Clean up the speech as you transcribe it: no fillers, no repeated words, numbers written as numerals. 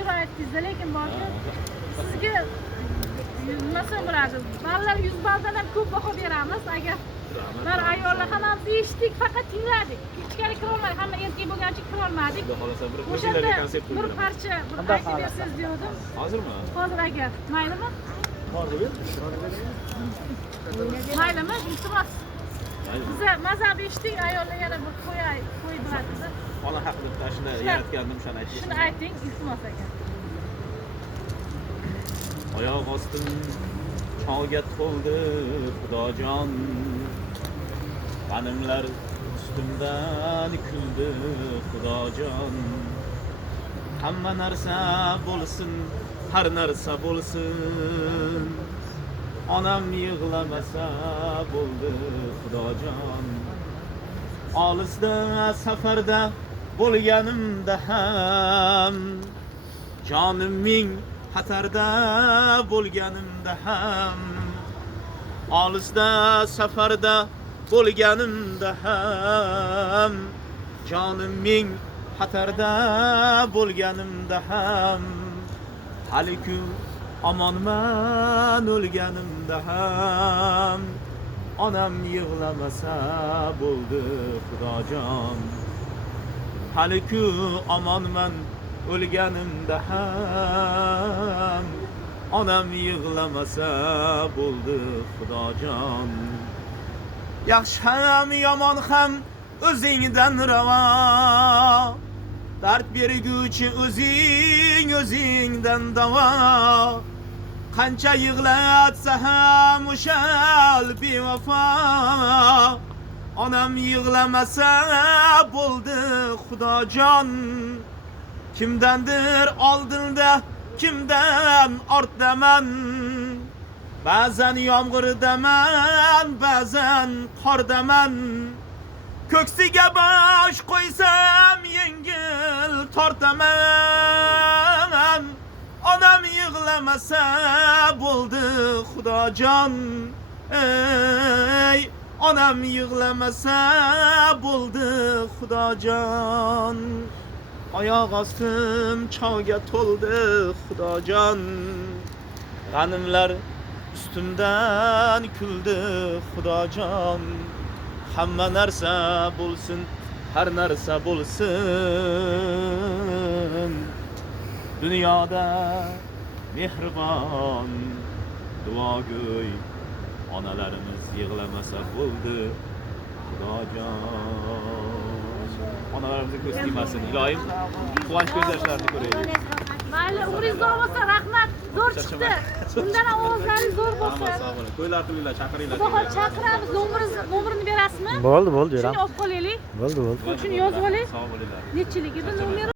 nojo'ra aytdingiz, lekin borki sizga nima so'm bo'ladi? Ballar 100 balldan ham ko'p baho beramiz. Agar bir ayollar hammamiz eshitdik, faqat tingladik. Ichkari kira olmadik, hamma erkak bo'lgancha kira olmadik. O'shanda bir parcha bir aytib bersangiz degandim. Hozirmi? Hozir agar maylimi? Maylimi? Iltimos. Biza mazhab eshitdik, ayollar yana bir qo'y biladi. Ona haqida shuni yaratgandim, shuni ayting. Shuni ayting, iltimos aka. Oyoq ostim cho'ga to'ldi xudojon. G'animlar ustimdan kuldi xudojon. Hamma narsa bo'lsin, har narsa bo'lsin. Onam yig'lamasa bo'ldi xudojon. Olisda safarda bo'lganimda ham jonim ming xatarda bo'lganimda ham olisda safarda bo'lganimda ham jonim ming xatarda bo'lganimda ham hali-ku omonman o'lganimda ham onam yig'lamasa bo'ldi xudojon. Hali-ku omonman o'lganimda ham onam yig'lamasa bo'ldi xudojon. Yaxshi ham yomon ham o'zingdan ravo, dard berguvchi o'zingdan davo. Qancha yig'latsa ham o'shal bevafo, onam yig'lamasa bo'ldi xudojon. Kimdandir oldinda, kimdan ortdaman. Ba'zan yomg'irdaman, ba'zan qordaman. Ko'ksiga bosh qo'ysam yengil tortaman. Onam yig'lamasa bo'ldi xudojon. Ey, onam yig'lamasa bo'ldi xudojon. Oyoq ostim cho'ga to'ldi xudojon. G'animlar ustimdan kuldi xudojon. Hamma narsa bo'lsin, har narsa bo'lsin. Dunyoda mehribon duogo'y onalarimiz yig'lamasa bo'ldi xudojon. Onalarimizni ko'z tegmasin. Iloyim, quvonch ko'zlashlarini ko'raylik. Mayli, umringiz uzoq bo'lsin, rahmat. Zo'r chiqdi. Bundan ham ovozlaringiz zo'r bo'lsin. Sog' bo'ling. To'ylar qilinglar, chaqiringlar. Xudo chaqiramiz. Nomerini berasizmi? Bo'ldi, Shuni olib qo'yaylik. Bo'ldi. Shuni yozib oling. Sog' bo'linglar. Nechiligida nomeri?